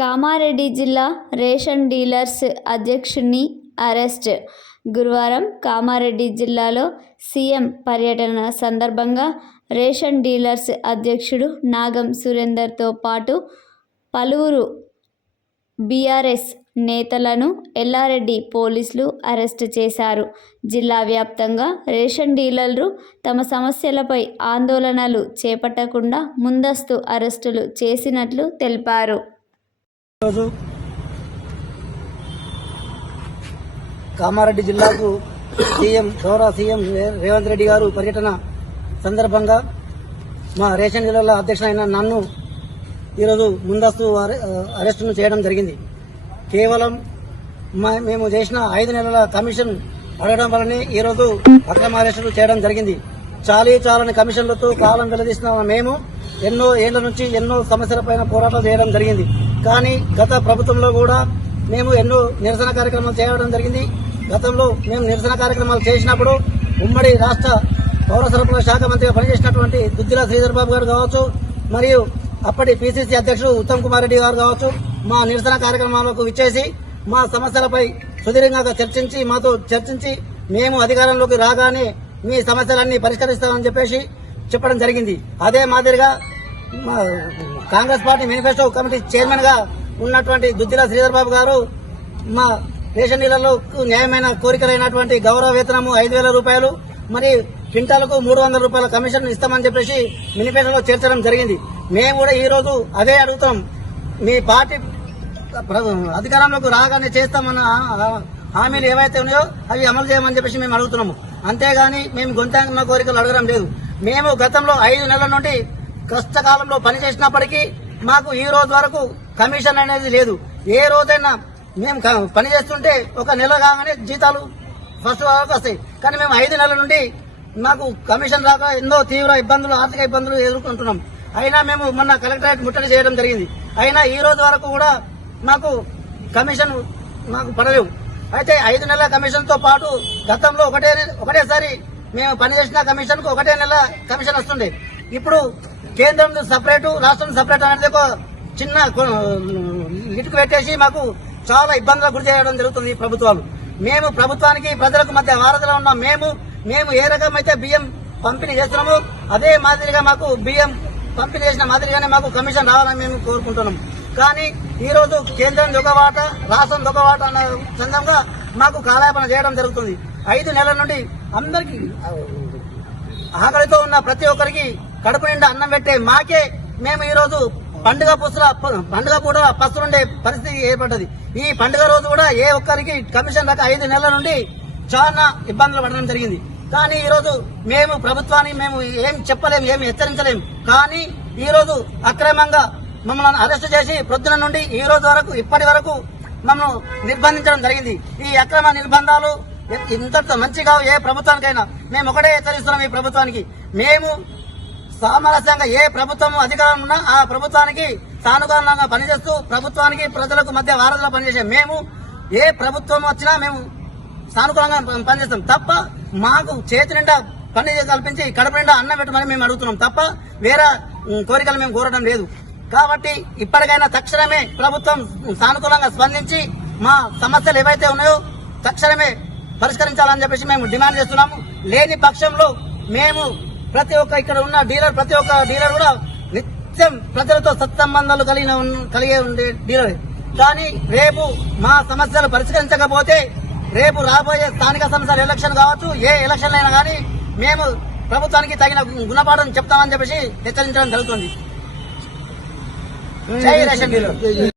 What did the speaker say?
కామారెడ్డి జిల్లా ration dealers అధ్యక్షుని arrest. గురువారం కామారెడ్డి జిల్లాలో సీఎం పర్యటన సందర్భంగా రేషన్ డీలర్స్ అధ్యక్షుడు నాగం సురేందర్తో పాటు పలువురు బీఆర్ఎస్ నేతలను ఎల్లారెడ్డి పోలీసులు అరెస్టు చేశారు. జిల్లా వ్యాప్తంగా రేషన్ డీలర్లు తమ సమస్యలపై ఆందోళనలు చేపట్టకుండా ముందస్తు అరెస్టులు చేసినట్లు తెలిపారు. కామారెడ్డి జిల్లాకు గౌరవ సీఎం రేవంత్ రెడ్డి గారు పర్యటన సందర్భంగా మా రేషన్ డీలర్ల అధ్యక్షుడైన నన్ను ఈరోజు ముందస్తు అరెస్టును చేయడం జరిగింది. కేవలం మేము చేసిన 5 నెలల కమిషన్ అడగడం వల్లనే ఈరోజు అక్రమ అరెస్టులు చేయడం జరిగింది. చాలని కమిషన్లతో కాలం వెల్లదీసిన మేము ఎన్నో ఏళ్ల నుంచి ఎన్నో సమస్యలపైన పోరాటాలు చేయడం జరిగింది. కానీ గత ప్రభుత్వంలో కూడా మేము ఎన్నో నిరసన కార్యక్రమాలు చేయడం జరిగింది. గతంలో మేము నిరసన కార్యక్రమాలు చేసినప్పుడు ఉమ్మడి రాష్ట్ర పౌర సరఫరాల శాఖ మంత్రిగా పనిచేసినటువంటి దుద్దిల శ్రీధర్ బాబు గారు కావచ్చు, మరియు అప్పటి పిసిసి అధ్యక్షుడు ఉత్తమ్ కుమార్ రెడ్డి గారు కావచ్చు, మా నిరసన కార్యక్రమాలకు విచ్చేసి మా సమస్యలపై సుదీర్ఘంగా మాతో చర్చించి మేము అధికారంలోకి రాగానే మీ సమస్యలన్నీ పరిష్కరిస్తామని చెప్పేసి చెప్పడం జరిగింది. అదే మాదిరిగా Congress party manifesto committee chairman గా ఉన్నటువంటి దుద్దిల శ్రీధర్ బాబు గారు మా రేషన్ డీలర్లకు న్యాయమైన కోరికలైనటువంటి గౌరవ వేతనము 5,000 రూపాయలు, మరి క్వింటాలకు 300 రూపాయల కమిషన్ ఇస్తామని చెప్పేసి మేనిఫెస్టోలో చేర్చడం జరిగింది. మేము కూడా ఈ రోజు అదే అడుగుతాం. మీ పార్టీ అధికారంలోకి రాగానే చేస్తామన్న హామీలు ఏవైతే ఉన్నాయో అవి అమలు చేయమని చెప్పేసి మేము అడుగుతున్నాము. అంతేగాని మేము గొంతెన్న కోరికలు అడగడం లేదు. మేము గతంలో 5 నెలల నుండి కష్టకాలంలో పనిచేసినప్పటికీ మాకు ఈ రోజు వరకు కమిషన్ అనేది లేదు. ఏ రోజైనా మేము పనిచేస్తుంటే ఒక నెల కాగానే జీతాలు ఫస్ట్ వరకు వస్తాయి. కానీ మేము 5 నెలల నుండి మాకు కమిషన్ రాక ఎన్నో తీవ్ర ఇబ్బందులు, ఆర్థిక ఇబ్బందులు ఎదుర్కొంటున్నాం. అయినా మేము మొన్న కలెక్టరేట్ ముట్టడి చేయడం జరిగింది. అయినా ఈ రోజు వరకు కూడా మాకు కమిషన్ పడలేవు. అయితే 5 నెలల కమిషన్ తో పాటు గతంలో ఒకటేసారి మేము పనిచేసిన కమిషన్ కు 1 నెల కమిషన్ వస్తుండే. ఇప్పుడు కేంద్రం సపరేటు, రాష్ట్రం సపరేట్ అనేది ఒక చిన్న ఇటుకు పెట్టేసి మాకు చాలా ఇబ్బందులకు గురి చేయడం జరుగుతుంది ఈ ప్రభుత్వాలు. మేము ప్రభుత్వానికి ప్రజలకు మధ్య వారధిలో ఉన్నాం. మేము ఏ రకమైతే బియ్యం పంపిణీ చేస్తున్నామో అదే మాదిరిగా మాకు బియ్యం పంపిణీ చేసిన మాదిరిగానే మాకు కమిషన్ రావాలని మేము కోరుకుంటున్నాం. కానీ ఈ రోజు కేంద్రం దొంగవాట, రాష్ట్రం దొంగవాట అన్న సందర్భంగా మాకు కాలయాపన చేయడం జరుగుతుంది. 5 నెలల నుండి అందరికీ ఆకలితో ఉన్న ప్రతి ఒక్కరికి కడుపు నిండా అన్నం పెట్టే మాకే మేము ఈ రోజు పండుగ పూట పస్తులుండే పరిస్థితి ఏర్పడ్డది. ఈ పండుగ రోజు కూడా ఏ ఒక్కరికి కమిషన్ రాక 5 నెలల నుండి చాలా ఇబ్బందులు పడడం జరిగింది. కానీ ఈ రోజు మేము ప్రభుత్వాన్ని ఏం చెప్పలేము, ఏమి హెచ్చరించలేము. కానీ ఈ రోజు అక్రమంగా మమ్మల్ని అరెస్టు చేసి ప్రొద్దున నుండి ఈ రోజు వరకు ఇప్పటి వరకు మమ్మల్ని నిర్బంధించడం జరిగింది. ఈ అక్రమ నిర్బంధాలు ఇంత మంచిగా ఏ ప్రభుత్వానికైనా మేము ఒకటే హెచ్చరిస్తున్నాం. ఈ ప్రభుత్వానికి మేము సామరస్యంగా ఏ ప్రభుత్వం అధికారం ఉన్నా ఆ ప్రభుత్వానికి సానుకూలంగా పనిచేస్తూ ప్రభుత్వానికి ప్రజలకు మధ్య వారధిలో పనిచేసే మేము ఏ ప్రభుత్వం వచ్చినా మేము సానుకూలంగా పనిచేస్తాం తప్ప మాకు చేతి నిండా పని కల్పించి కడుపు నిండా అన్నం పెట్టమని మేము అడుగుతున్నాం తప్ప వేరే కోరికలు మేము కోరడం లేదు. కాబట్టి ఇప్పటికైనా తక్షణమే ప్రభుత్వం సానుకూలంగా స్పందించి మా సమస్యలు ఏవైతే ఉన్నాయో తక్షణమే పరిష్కరించాలని చెప్పేసి మేము డిమాండ్ చేస్తున్నాము. లేని పక్షంలో మేము ఇక్కడ ఉన్న ప్రతి ఒక్క డీలర్ కూడా నిత్యం ప్రజలతో సత్సంబంధాలు కలిగే ఉండే డీలర్. కానీ రేపు మా సమస్యలు పరిష్కరించకపోతే రేపు రాబోయే స్థానిక సంస్థల ఎలక్షన్ కావచ్చు, ఏ ఎలక్షన్ అయినా కానీ మేము ప్రభుత్వానికి తగిన గుణపాఠం చెప్తామని చెప్పేసి హెచ్చరించడం జరుగుతుంది. జై రేషన్ డీలర్.